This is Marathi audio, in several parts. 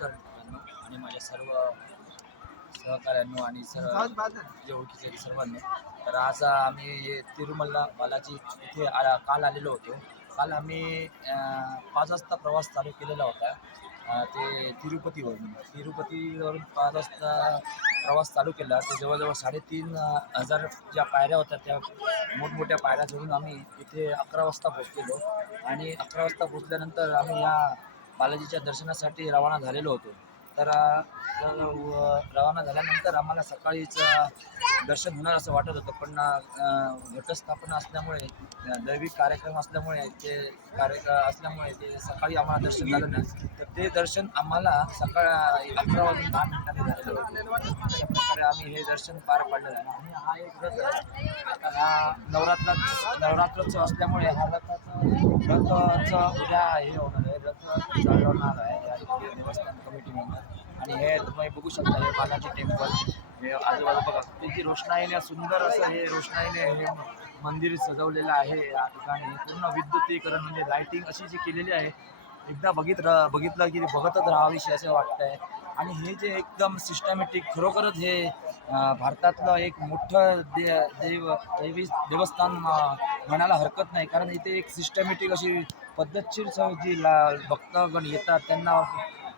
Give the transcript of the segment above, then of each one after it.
नमस्कार मित्रांनो आणि माझ्या सर्व सहकाऱ्यांनो आणि सर्व जे ओळखीचे सर्वांनो. तर आज आम्ही तिरुमला बालाजी इथे काल आलेलो होतो. काल आम्ही 5 वाजता प्रवास चालू केलेला होता. ते तिरुपतीवरून 5 वाजता प्रवास चालू केला. ते जवळजवळ 3,500 ज्या पायऱ्या होत्या त्या मोठमोठ्या पायऱ्या चढून आम्ही इथे 11 वाजता पोहोचलेलो. आणि 11 वाजता पोहोचल्यानंतर आम्ही या बालाजीच्या दर्शनासाठी रवाना झालेलो होतो. तर रवाना झाल्यानंतर आम्हाला सकाळीच दर्शन होणार असं वाटत होतं, पण घटस्थापना असल्यामुळे, दैविक कार्यक्रम असल्यामुळे, ते सकाळी आम्हाला दर्शन झालं नाही. तर ते दर्शन आम्हाला सकाळी 11 वाजून 10 मिनिटांनी झालेलं होतं. अशा प्रकारे आम्ही हे दर्शन पार पाडलेलं आहे. आणि हा एक रथ आहे. आता हा नवरात्रोत्सव असल्यामुळे हा रथाचं उद्या हे होणार आहे, रथ चालवणार आहे या देवस्थान कमिटी मेंबर. आणि हे तुम्ही बघू शकता, हे बालाजी टेम्पल, हे आजूबाजू बघा किती रोषणाईने, सुंदर असं हे रोषणाईने हे मंदिर सजवलेलं आहे. या ठिकाणी पूर्ण विद्युतीकरण म्हणजे लाईटिंग अशी जी केलेली आहे, एकदा बघितलं की बघतच राहावीशी असं वाटतंय. आणि हे जे एकदम सिस्टमॅटिक, खरोखरच हे भारतातलं एक मोठं देवस्थान म्हणायला हरकत नाही. कारण इथे एक सिस्टमॅटिक अशी पद्धतशीर जी भक्तगण येतात त्यांना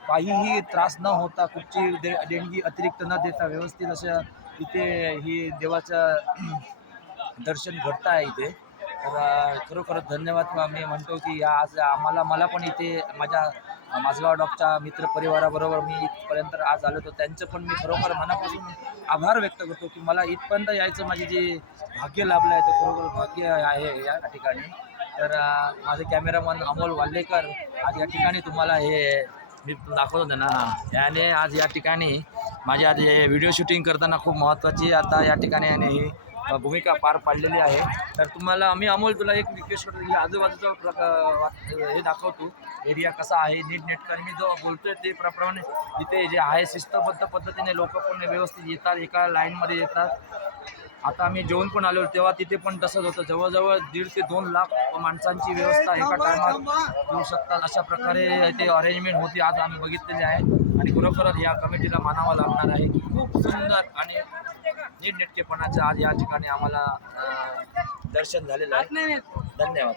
काहीही त्रास न होता, कुठची देणगी अतिरिक्त न देता व्यवस्थित असं इथे ही देवाचं दर्शन घडतं आहे इथे. तर खरोखरच धन्यवाद मी म्हणतो की आज मला पण इथे माझगाव डॉगच्या मित्रपरिवाराबरोबर मी इथपर्यंत आज आलो, तर त्यांचं पण मी खरोखर मनापासून आभार व्यक्त करतो की मला इथपर्यंत यायचं माझे जे भाग्य लाभलं आहे ते खरोखर भाग्य आहे या ठिकाणी. तर माझे कॅमेरामन अमोल वाल्लेकर आज या ठिकाणी तुम्हाला हे मी दाखवतो ना, याने आज या ठिकाणी माझी आज हे व्हिडिओ शूटिंग करताना खूप महत्त्वाची आता या ठिकाणी याने ही भूमिका पार पाडलेली आहे. तर तुम्हाला मी अमोल तुला एक रिक्वेस्ट करतो की आजूबाजूचा हे दाखवतो एरिया कसा आहे नीटनेटकं. मी जो बोलतोय ते प्रमाणे इथे जे आहे शिस्तबद्ध पद्धतीने लोक पण व्यवस्थित येतात, एका लाईनमध्ये येतात. आता आम्ही जेवण पण आलो तेव्हा तिथे पण तसंच होतं. जवळजवळ 1.5 ते 2 लाख माणसांची व्यवस्था एका टायमात येऊ शकतात अशा प्रकारे ते अरेंजमेंट होती आज आम्ही बघितलेली आहे. आणि खरोखरच या कमिटीला मानावं लागणार आहे की खूप सुंदर आणि नीटनेटकेपणाचं आज या ठिकाणी आम्हाला दर्शन झालेलं आहे. धन्यवाद.